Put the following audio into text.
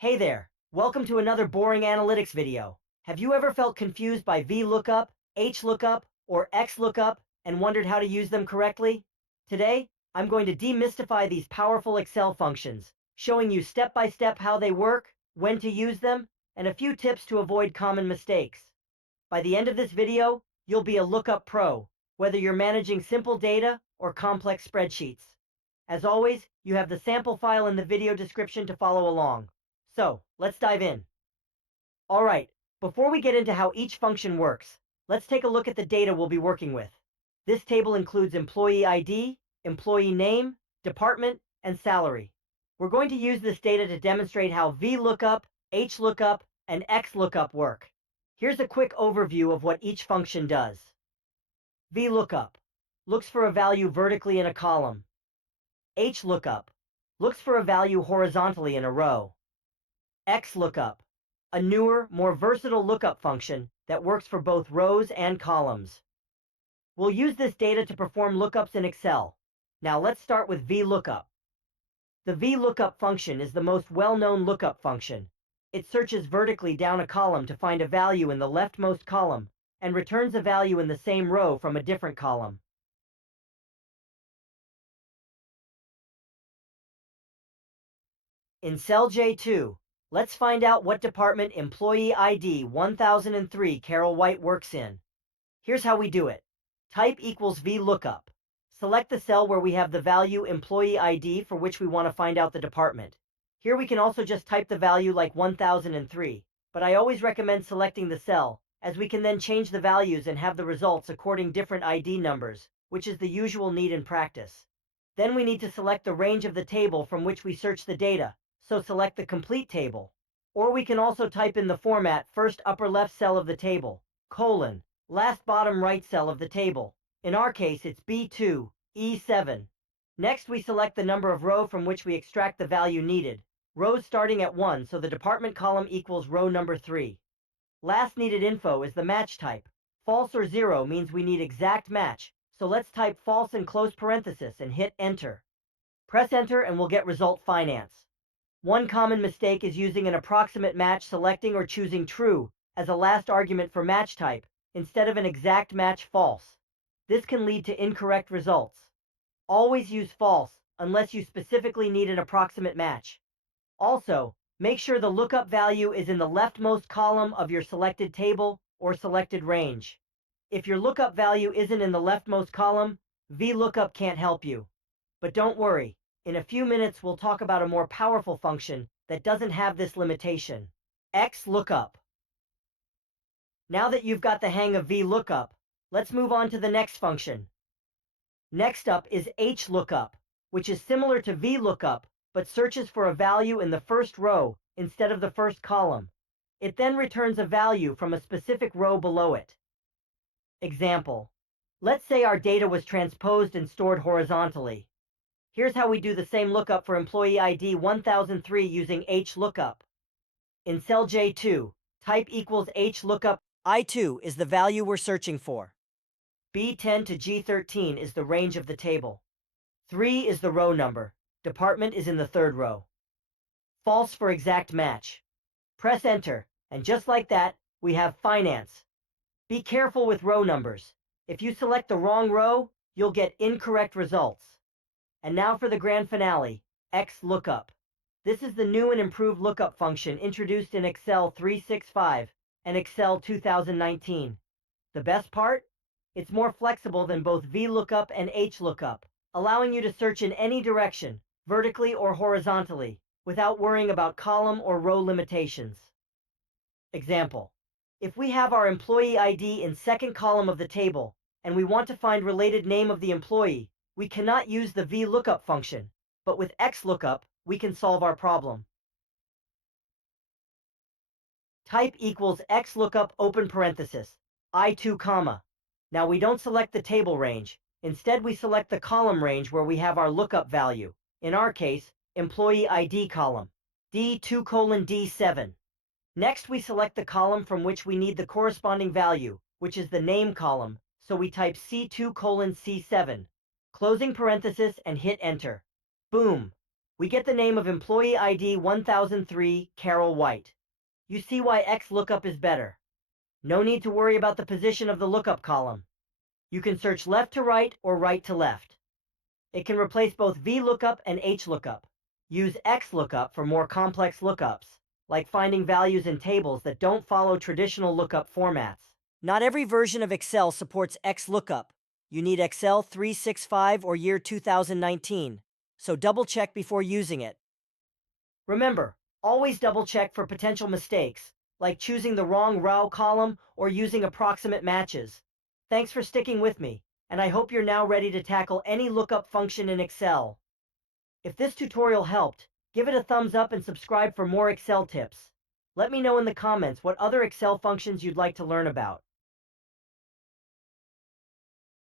Hey there, welcome to another boring analytics video. Have you ever felt confused by VLOOKUP, HLOOKUP, or XLOOKUP and wondered how to use them correctly? Today, I'm going to demystify these powerful Excel functions, showing you step-by-step how they work, when to use them, and a few tips to avoid common mistakes. By the end of this video, you'll be a lookup pro, whether you're managing simple data or complex spreadsheets. As always, you have the sample file in the video description to follow along. So, let's dive in. Alright, before we get into how each function works, let's take a look at the data we'll be working with. This table includes employee ID, employee name, department, and salary. We're going to use this data to demonstrate how VLOOKUP, HLOOKUP, and XLOOKUP work. Here's a quick overview of what each function does. VLOOKUP looks for a value vertically in a column. HLOOKUP looks for a value horizontally in a row. XLOOKUP, a newer, more versatile lookup function that works for both rows and columns. We'll use this data to perform lookups in Excel. Now let's start with VLOOKUP. The VLOOKUP function is the most well-known lookup function. It searches vertically down a column to find a value in the leftmost column and returns a value in the same row from a different column. In cell J2, let's find out what department employee ID 1003 Carol White works in. Here's how we do it. Type equals VLOOKUP. Select the cell where we have the value employee ID for which we want to find out the department. Here we can also just type the value like 1003, but I always recommend selecting the cell, as we can then change the values and have the results according different ID numbers, which is the usual need in practice. Then we need to select the range of the table from which we search the data, so select the complete table. Or we can also type in the format first upper left cell of the table, colon, last bottom right cell of the table. In our case, it's B2, E7. Next, we select the number of row from which we extract the value needed. Rows starting at 1, so the department column equals row number 3. Last needed info is the match type. False or 0 means we need exact match, so let's type false in close parenthesis and hit enter. Press enter and we'll get result finance. One common mistake is using an approximate match, selecting or choosing true as a last argument for match type, instead of an exact match false. This can lead to incorrect results. Always use false, unless you specifically need an approximate match. Also, make sure the lookup value is in the leftmost column of your selected table or selected range. If your lookup value isn't in the leftmost column, VLOOKUP can't help you. But don't worry, in a few minutes we'll talk about a more powerful function that doesn't have this limitation. XLOOKUP. Now that you've got the hang of VLOOKUP, let's move on to the next function. Next up is HLOOKUP, which is similar to VLOOKUP, but searches for a value in the first row instead of the first column. It then returns a value from a specific row below it. Example. Let's say our data was transposed and stored horizontally. Here's how we do the same lookup for employee ID 1003 using HLOOKUP. In cell J2, type equals HLOOKUP. I2 is the value we're searching for. B10 to G13 is the range of the table. 3 is the row number. Department is in the third row. False for exact match. Press enter, and just like that, we have finance. Be careful with row numbers. If you select the wrong row, you'll get incorrect results. And now for the grand finale, XLOOKUP. This is the new and improved lookup function introduced in Excel 365 and Excel 2019. The best part? It's more flexible than both VLOOKUP and HLOOKUP, allowing you to search in any direction, vertically or horizontally, without worrying about column or row limitations. Example. If we have our employee ID in second column of the table, and we want to find related name of the employee, we cannot use the VLOOKUP function, but with XLOOKUP, we can solve our problem. Type equals XLOOKUP open parenthesis, I2 comma. Now we don't select the table range. Instead, we select the column range where we have our lookup value. In our case, employee ID column, D2 colon D7. Next, we select the column from which we need the corresponding value, which is the name column, so we type C2 colon C7, closing parenthesis and hit enter. Boom! We get the name of employee ID 1003, Carol White. You see why XLOOKUP is better. No need to worry about the position of the lookup column. You can search left to right or right to left. It can replace both VLOOKUP and HLOOKUP. Use XLOOKUP for more complex lookups, like finding values in tables that don't follow traditional lookup formats. Not every version of Excel supports XLOOKUP. You need Excel 365 or year 2019, so double-check before using it. Remember, always double-check for potential mistakes, like choosing the wrong row column or using approximate matches. Thanks for sticking with me, and I hope you're now ready to tackle any lookup function in Excel. If this tutorial helped, give it a thumbs up and subscribe for more Excel tips. Let me know in the comments what other Excel functions you'd like to learn about.